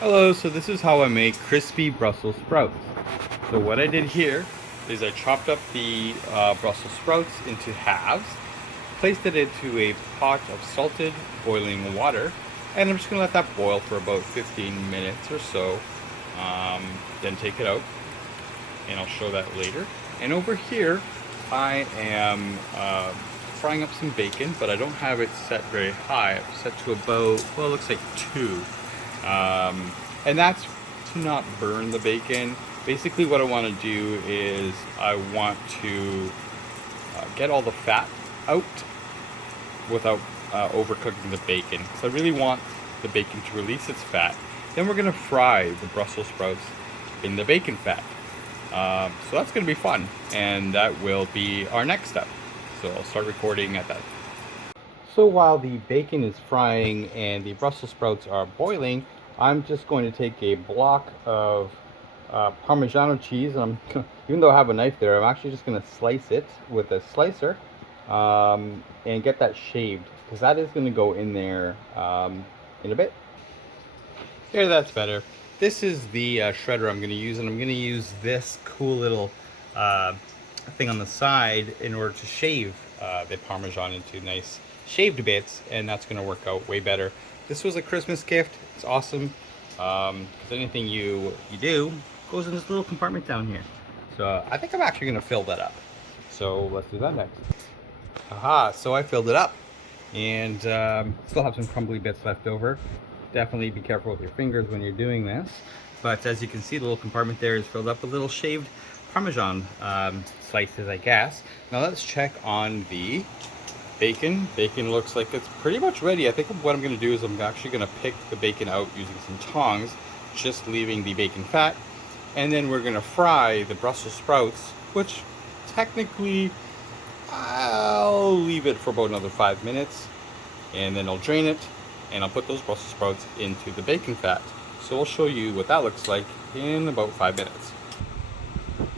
Hello, so this is how I make crispy Brussels sprouts. So what I did here is I chopped up the Brussels sprouts into halves, placed it into a pot of salted boiling water, and I'm just gonna let that boil for about 15 minutes or so. Then take it out, and I'll show that later. And over here, I am frying up some bacon, but I don't have it set very high. I've set to about, well, it looks like 2. And that's to not burn the bacon. Basically what I want to do is I want to get all the fat out without overcooking the bacon. So I really want the bacon to release its fat. Then we're going to fry the Brussels sprouts in the bacon fat. So that's going to be fun, and that will be our next step. So I'll start recording at that. So while the bacon is frying and the Brussels sprouts are boiling, I'm just going to take a block of Parmigiano cheese. And even though I have a knife there, I'm actually just going to slice it with a slicer and get that shaved, because that is going to go in there in a bit. Here, that's better. This is the shredder I'm going to use, and I'm going to use this cool little uh, thing on the side in order to shave the Parmesan into nice shaved bits, and that's going to work out way better. This was a Christmas gift. It's awesome, because anything you do goes in this little compartment down here. So I think I'm actually going to fill that up. So let's do that next. Aha, so I filled it up, and still have some crumbly bits left over. Definitely be careful with your fingers when you're doing this. But as you can see, the little compartment there is filled up with little shaved Parmesan slices, I guess. Now let's check on the bacon. Bacon looks like it's pretty much ready. I think what I'm going to do is I'm actually going to pick the bacon out using some tongs, just leaving the bacon fat. And then we're going to fry the Brussels sprouts, which technically I'll leave it for about another 5 minutes, and then I'll drain it, and I'll put those Brussels sprouts into the bacon fat. So I'll show you what that looks like in about 5 minutes.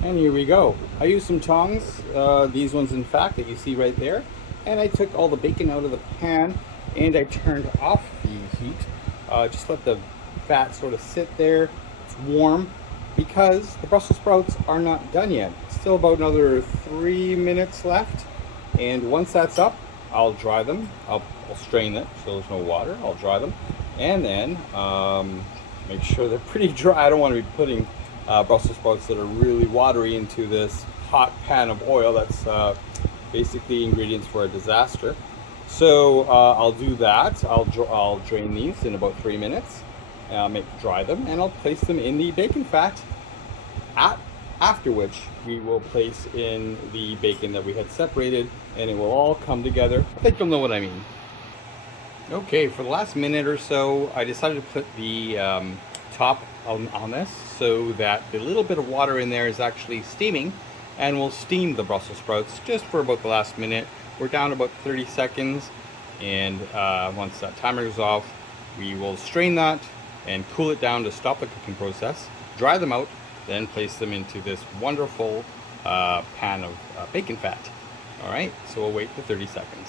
And here we go. I used some tongs, these ones in fact that you see right there, and I took all the bacon out of the pan and I turned off the heat. Just let the fat sort of sit there. It's warm because the Brussels sprouts are not done yet. Still about another 3 minutes left, and once that's up, I'll dry them. I'll strain it so there's no water. I'll dry them, and then make sure they're pretty dry. I don't want to be putting Brussels sprouts that are really watery into this hot pan of oil. That's basically ingredients for a disaster. So I'll do that. I'll drain these in about 3 minutes. Dry them, and I'll place them in the bacon fat. After which we will place in the bacon that we had separated, and it will all come together. I think you'll know what I mean. Okay, for the last minute or so, I decided to put the top on this so that the little bit of water in there is actually steaming, and we'll steam the Brussels sprouts just for about the last minute. We're down about 30 seconds, and once that timer goes off, we will strain that and cool it down to stop the cooking process, dry them out, then place them into this wonderful pan of bacon fat. All right, so we'll wait for 30 seconds.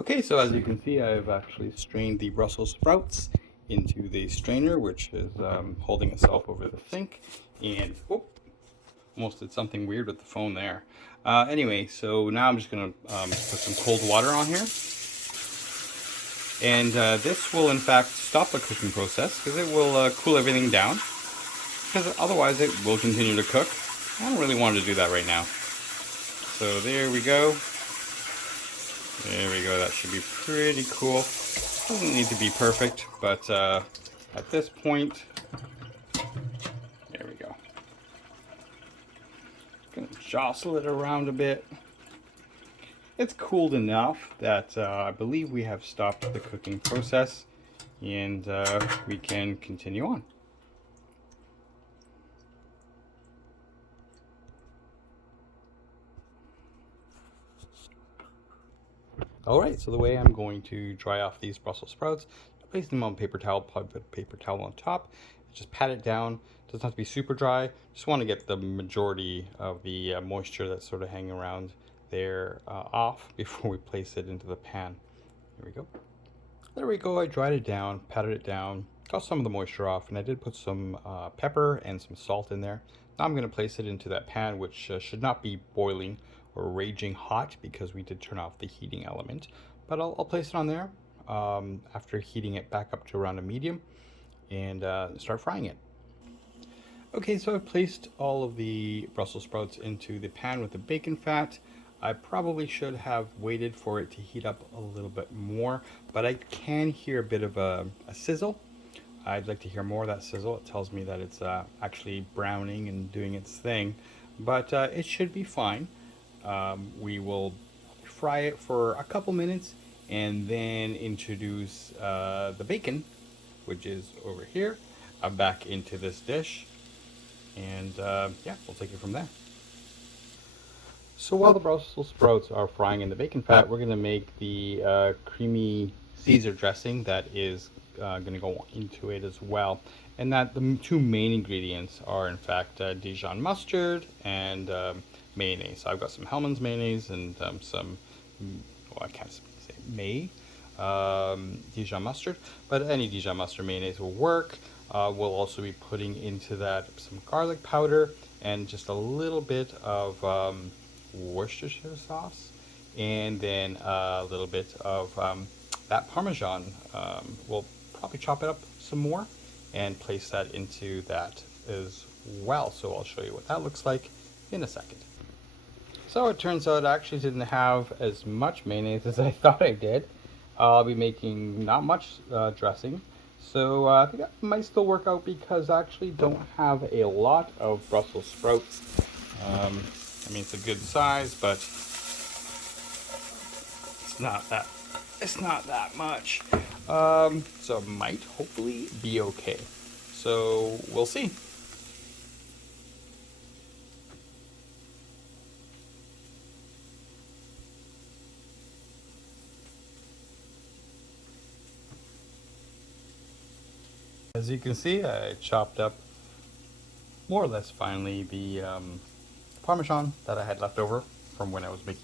Okay, so as you can see, I've actually strained the Brussels sprouts into the strainer, which is holding itself over the sink. And whoop, almost did something weird with the phone there. Anyway, so now I'm just going to put some cold water on here. And this will in fact stop the cooking process because it will cool everything down. Because otherwise it will continue to cook. I don't really want to do that right now. So there we go. There we go, that should be pretty cool. Doesn't need to be perfect, but at this point, there we go. Gonna jostle it around a bit. It's cooled enough that I believe we have stopped the cooking process, and we can continue on. Alright, so the way I'm going to dry off these Brussels sprouts, place them on paper towel, put a paper towel on top, just pat it down. It doesn't have to be super dry, just want to get the majority of the moisture that's sort of hanging around there off before we place it into the pan. There we go. There we go, I dried it down, patted it down, got some of the moisture off, and I did put some pepper and some salt in there. Now I'm going to place it into that pan, which should not be boiling or raging hot because we did turn off the heating element. But I'll place it on there after heating it back up to around a medium and start frying it. Okay, so I've placed all of the Brussels sprouts into the pan with the bacon fat. I probably should have waited for it to heat up a little bit more, but I can hear a bit of a sizzle. I'd like to hear more of that sizzle. It tells me that it's actually browning and doing its thing, but it should be fine. We will fry it for a couple minutes and then introduce the bacon, which is over here, back into this dish. And yeah, we'll take it from there. So while the Brussels sprouts are frying in the bacon fat, we're going to make the creamy Caesar dressing that is going to go into it as well. And that the two main ingredients are in fact Dijon mustard and mayonnaise. So I've got some Hellmann's mayonnaise and some, well, I can't say may, Dijon mustard, but any Dijon mustard mayonnaise will work. We'll also be putting into that some garlic powder and just a little bit of Worcestershire sauce, and then a little bit of that Parmesan. We'll probably chop it up some more and place that into that as well. So I'll show you what that looks like in a second. So it turns out I actually didn't have as much mayonnaise as I thought I did. I'll be making not much dressing. So I think that might still work out because I actually don't have a lot of Brussels sprouts. I mean, it's a good size, but it's not that much. So it might hopefully be okay. So we'll see. As you can see, I chopped up more or less finely the Parmesan that I had left over from when I was making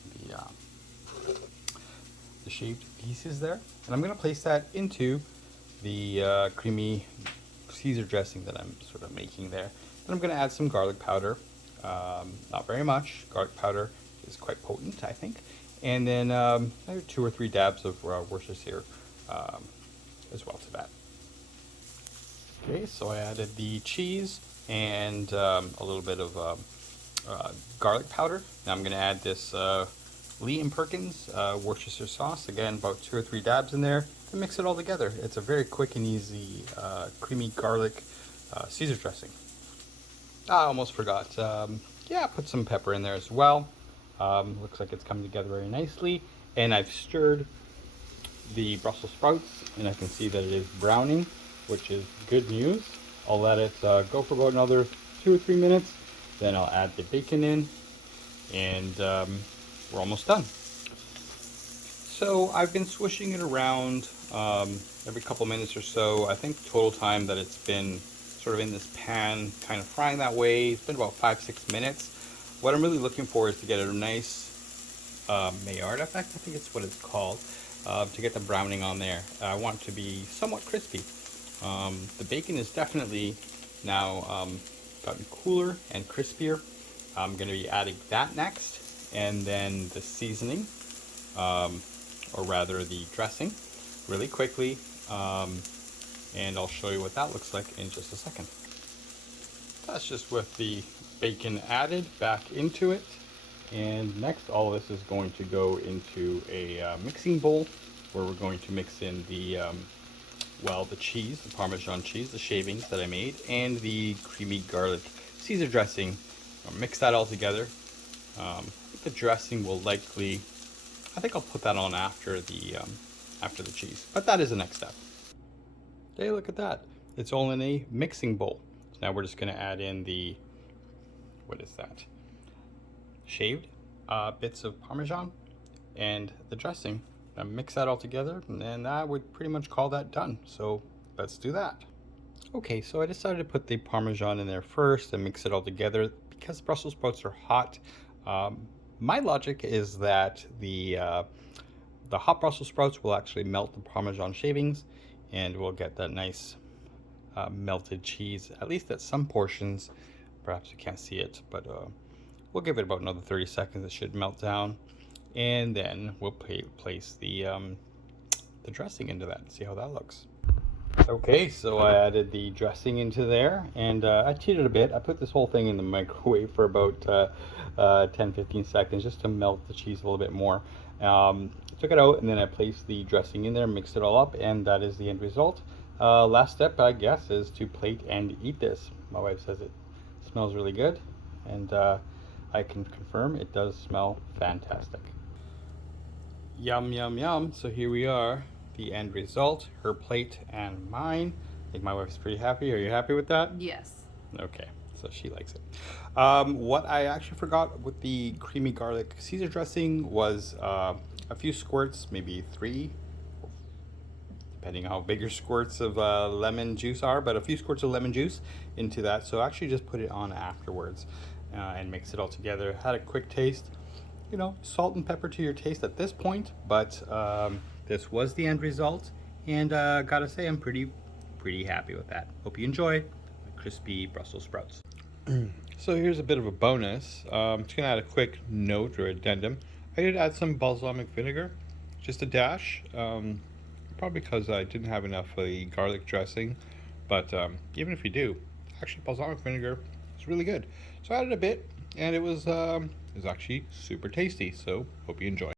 the shaved pieces there. And I'm going to place that into the creamy Caesar dressing that I'm sort of making there. Then I'm going to add some garlic powder. Not very much. Garlic powder is quite potent, I think. And then 2 or 3 dabs of Worcestershire as well to that. Okay, so I added the cheese and a little bit of garlic powder. Now I'm going to add this Lee & Perkins Worcestershire sauce. Again, about 2 or 3 dabs in there and mix it all together. It's a very quick and easy creamy garlic Caesar dressing. I almost forgot. Yeah, put some pepper in there as well. Looks like it's coming together very nicely. And I've stirred the Brussels sprouts and I can see that it is browning, which is good news. I'll let it go for about another 2 or 3 minutes. Then I'll add the bacon in and we're almost done. So I've been swishing it around every couple minutes or so. I think total time that it's been sort of in this pan, kind of frying that way, it's been about 5-6 minutes. What I'm really looking for is to get a nice Maillard effect, I think it's what it's called, to get the browning on there. I want it to be somewhat crispy. The bacon is definitely now gotten cooler and crispier. I'm going to be adding that next, and then the seasoning, or rather the dressing, really quickly, and I'll show you what that looks like in just a second. That's just with the bacon added back into it, and next all of this is going to go into a mixing bowl where we're going to mix in the well, the cheese, the Parmesan cheese, the shavings that I made, and the creamy garlic Caesar dressing. I'll mix that all together. The dressing will likely, I think I'll put that on after the cheese, but that is the next step. Hey, look at that. It's all in a mixing bowl. So now we're just going to add in the, what is that? Shaved bits of Parmesan and the dressing. Mix that all together, and I would pretty much call that done. So let's do that. Okay, so I decided to put the Parmesan in there first and mix it all together. Because Brussels sprouts are hot, my logic is that the hot Brussels sprouts will actually melt the Parmesan shavings, and we'll get that nice melted cheese, at least at some portions. Perhaps you can't see it, but we'll give it about another 30 seconds. It should melt down, and then we'll place the dressing into that and see how that looks. Okay, so I added the dressing into there, and I cheated a bit. I put this whole thing in the microwave for about 10-15 seconds just to melt the cheese a little bit more. Took it out, and then I placed the dressing in there, mixed it all up, and that is the end result. Last step, I guess, is to plate and eat this. My wife says it smells really good, and I can confirm it does smell fantastic. Yum, yum, yum. So here we are, the end result, her plate and mine. I think my wife's pretty happy. Are you happy with that? Yes. Okay, so she likes it. What I actually forgot with the creamy garlic Caesar dressing was a few squirts, maybe 3, depending on how big your squirts of lemon juice are, but a few squirts of lemon juice into that. So actually just put it on afterwards and mix it all together. Had a quick taste. You know, salt and pepper to your taste at this point, but this was the end result, and gotta say I'm pretty happy with that. Hope you enjoy crispy Brussels sprouts. So here's a bit of a bonus. Just gonna add a quick note or addendum. I did add some balsamic vinegar, just a dash, probably because I didn't have enough of the garlic dressing, but even if you do, actually balsamic vinegar is really good. So I added a bit, and it was actually super tasty, so hope you enjoy.